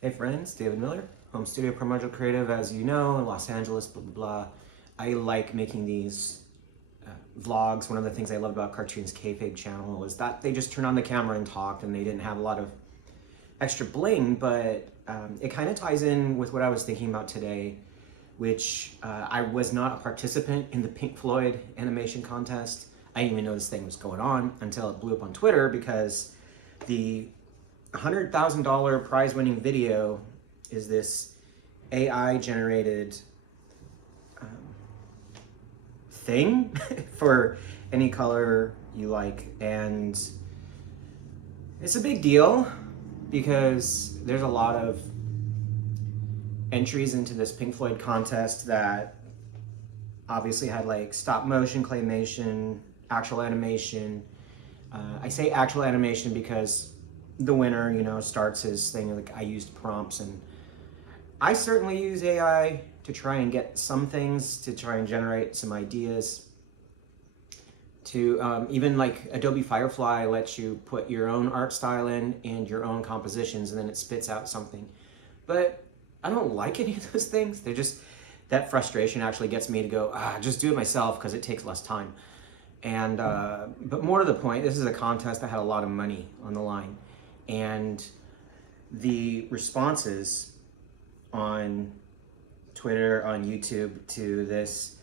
Hey friends, David Miller, home studio Primordial Creative, as you know, in Los Angeles, blah, blah, blah. I like making these vlogs. One of the things I loved about Cartoon's Kayfabe channel was that they just turned on the camera and talked, and they didn't have a lot of extra bling, but it kind of ties in with what I was thinking about today, which I was not a participant in the Pink Floyd animation contest. I didn't even know this thing was going on until it blew up on Twitter because the $100,000 prize winning video is this AI generated thing for any color you like. And it's a big deal because there's a lot of entries into this Pink Floyd contest that obviously had like stop motion, claymation, actual animation. I say actual animation because the winner, starts his thing like I used prompts, and I certainly use AI to try and get some things, to try and generate some ideas. To even like Adobe Firefly lets you put your own art style in and your own compositions, and then it spits out something. But I don't like any of those things. They're just, that frustration actually gets me to go, just do it myself because it takes less time. And but more to the point, this is a contest that had a lot of money on the line, and the responses on Twitter, on YouTube to this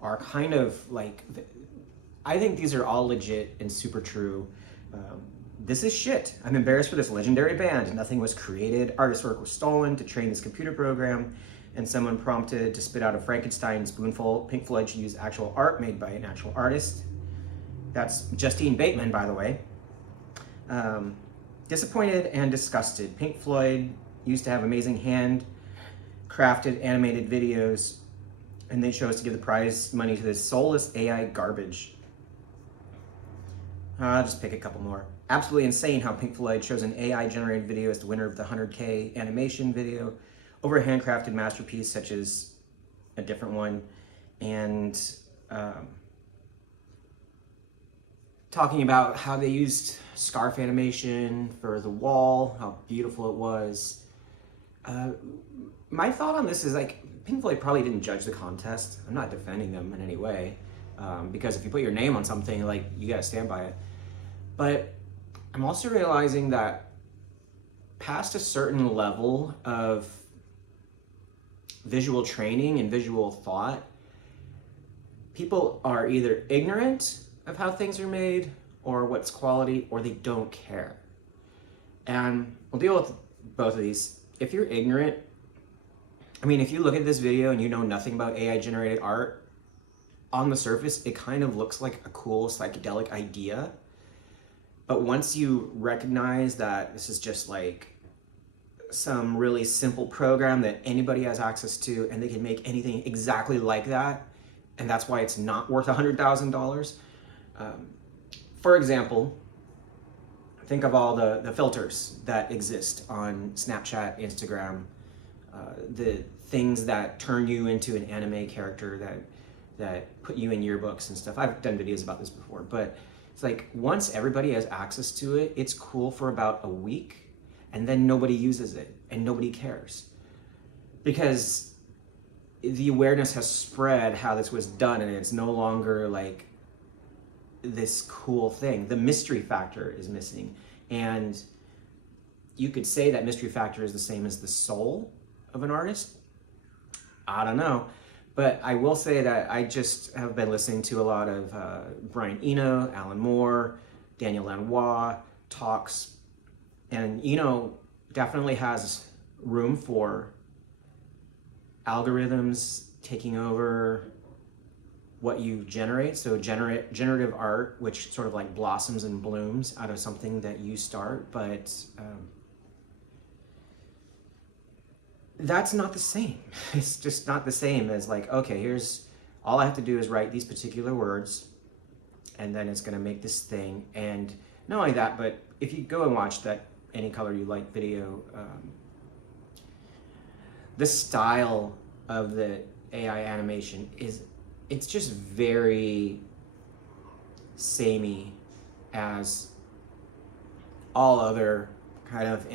are kind of like, I think these are all legit and super true. This is shit. I'm embarrassed for this legendary band. Nothing was created. Artist work was stolen to train this computer program, and someone prompted to spit out a Frankenstein spoonful. Pink Floyd should use actual art made by an actual artist. That's Justine Bateman, by the way. Disappointed and disgusted. Pink Floyd used to have amazing hand-crafted animated videos, and they chose to give the prize money to this soulless AI garbage. I'll just pick a couple more. Absolutely insane how Pink Floyd chose an AI-generated video as the winner of the 100K animation video over a handcrafted masterpiece such as a different one. And talking about how they used scarf animation for the wall, how beautiful it was. My thought on this is like, Pink Floyd probably didn't judge the contest. I'm not defending them in any way, because if you put your name on something, like, you gotta stand by it. But I'm also realizing that past a certain level of visual training and visual thought, people are either ignorant of how things are made or what's quality, or they don't care. And we'll deal with both of these. If you're ignorant, I mean, if you look at this video and you know nothing about AI generated art, on the surface, it kind of looks like a cool psychedelic idea. But once you recognize that this is just like some really simple program that anybody has access to, and they can make anything exactly like that, and that's why it's not worth $100,000. For example, think of all the filters that exist on Snapchat, Instagram, the things that turn you into an anime character, that put you in yearbooks and stuff. I've done videos about this before, but it's like once everybody has access to it, it's cool for about a week, and then nobody uses it and nobody cares, because the awareness has spread how this was done, and it's no longer like this cool thing. The mystery factor is missing, and you could say that mystery factor is the same as the soul of an artist. I don't know, but I will say that I just have been listening to a lot of Brian Eno, Alan Moore, Daniel Lanois talks, and Eno definitely has room for algorithms taking over what you generate. So generative art, which sort of like blossoms and blooms out of something that you start, but that's not the same. It's just not the same as like, okay, here's, all I have to do is write these particular words, and then it's gonna make this thing. And not only that, but if you go and watch that Any Color You Like video, the style of the AI animation it's just very samey as all other kind of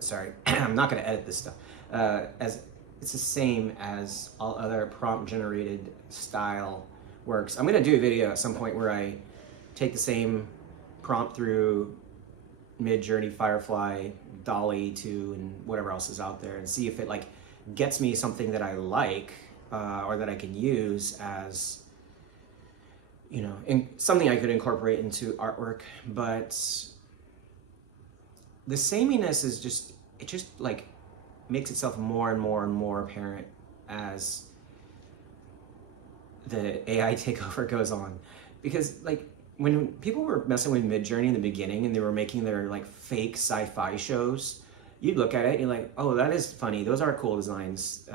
sorry, I'm not going to edit this stuff, as it's the same as all other prompt generated style works. I'm going to do a video at some point where I take the same prompt through Midjourney, Firefly, Dolly 2, and whatever else is out there, and see if it like gets me something that I like, or that I can use as, you know, something I could incorporate into artwork. But the sameness is just, it just like makes itself more and more and more apparent as the AI takeover goes on. Because like when people were messing with Midjourney in the beginning and they were making their like fake sci-fi shows, you'd look at it and you're like, oh, that is funny. Those are cool designs.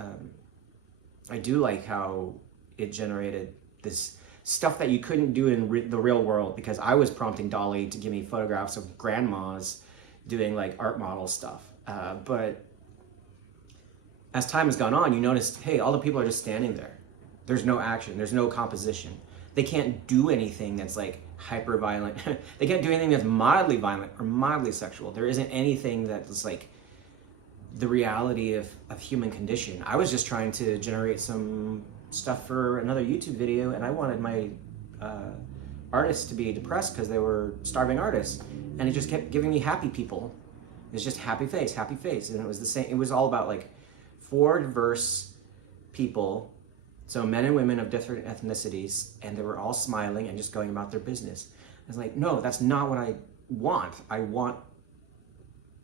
I do like how it generated this stuff that you couldn't do in the real world, because I was prompting Dolly to give me photographs of grandmas doing like art model stuff. But as time has gone on, you notice, hey, all the people are just standing there. There's no action, there's no composition. They can't do anything that's like hyper violent. They can't do anything that's mildly violent or mildly sexual. There isn't anything that's like the reality of human condition. I was just trying to generate some stuff for another YouTube video, and I wanted my artists to be depressed because they were starving artists, and it just kept giving me happy people. It's just happy face, and it was the same. It was all about like 4 diverse people, so men and women of different ethnicities, and they were all smiling and just going about their business. I was like, no, that's not what I want. I want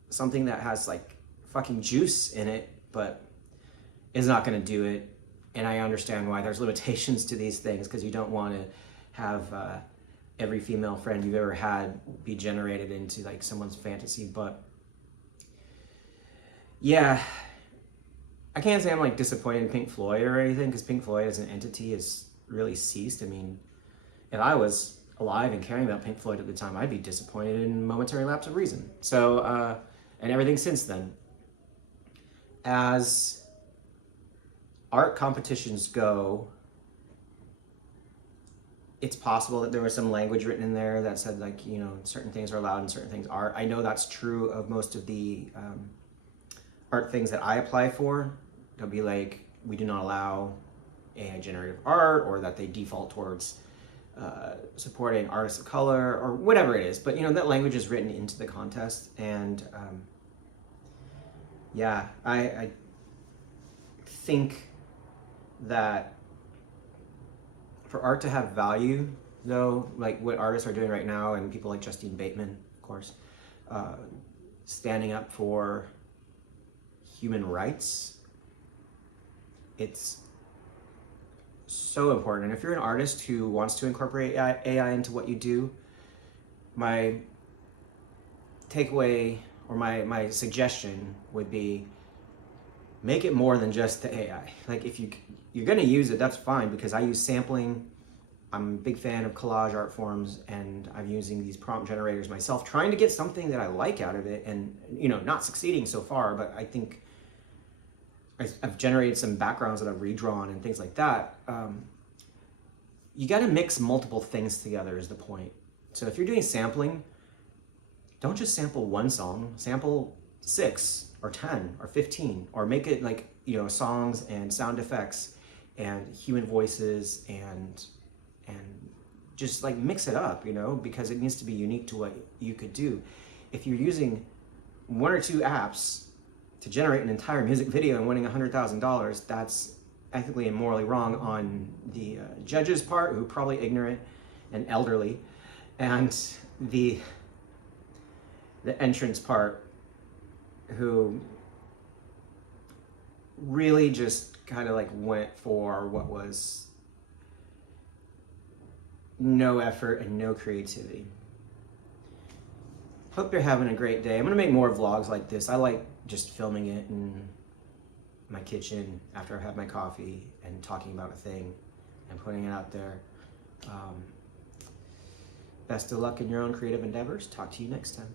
something that has like fucking juice in it, but is not going to do it. And I understand why there's limitations to these things, because you don't want to have every female friend you've ever had be generated into like someone's fantasy. But yeah, I can't say I'm like disappointed in Pink Floyd or anything, because Pink Floyd as an entity is really ceased. I mean, if I was alive and caring about Pink Floyd at the time, I'd be disappointed in momentary lapse of reason. So, and everything since then. As art competitions go, it's possible that there was some language written in there that said like, you know, certain things are allowed and certain things aren't. I know that's true of most of the art things that I apply for. They'll be like, we do not allow AI generative art, or that they default towards supporting artists of color, or whatever it is. But you know, that language is written into the contest. And yeah, I think that for art to have value, though, like what artists are doing right now, and people like Justine Bateman, of course, standing up for human rights, it's so important. And if you're an artist who wants to incorporate AI into what you do, my takeaway or my suggestion would be, make it more than just the AI. Like if you're gonna use it, that's fine, because I use sampling. I'm a big fan of collage art forms, and I'm using these prompt generators myself, trying to get something that I like out of it, and you know, not succeeding so far, but I think I've generated some backgrounds that I've redrawn and things like that. You gotta mix multiple things together is the point. So if you're doing sampling, don't just sample one song, sample 6 or 10 or 15, or make it like, you know, songs and sound effects and human voices and just like mix it up, you know, because it needs to be unique to what you could do. If you're using 1 or 2 apps to generate an entire music video and winning $100,000, that's ethically and morally wrong on the judge's part, who are probably ignorant and elderly, and the entrance part, who really just kind of like went for what was no effort and no creativity. Hope you're having a great day. I'm gonna make more vlogs like this. I like just filming it in my kitchen after I've had my coffee and talking about a thing and putting it out there. Best of luck in your own creative endeavors. Talk to you next time.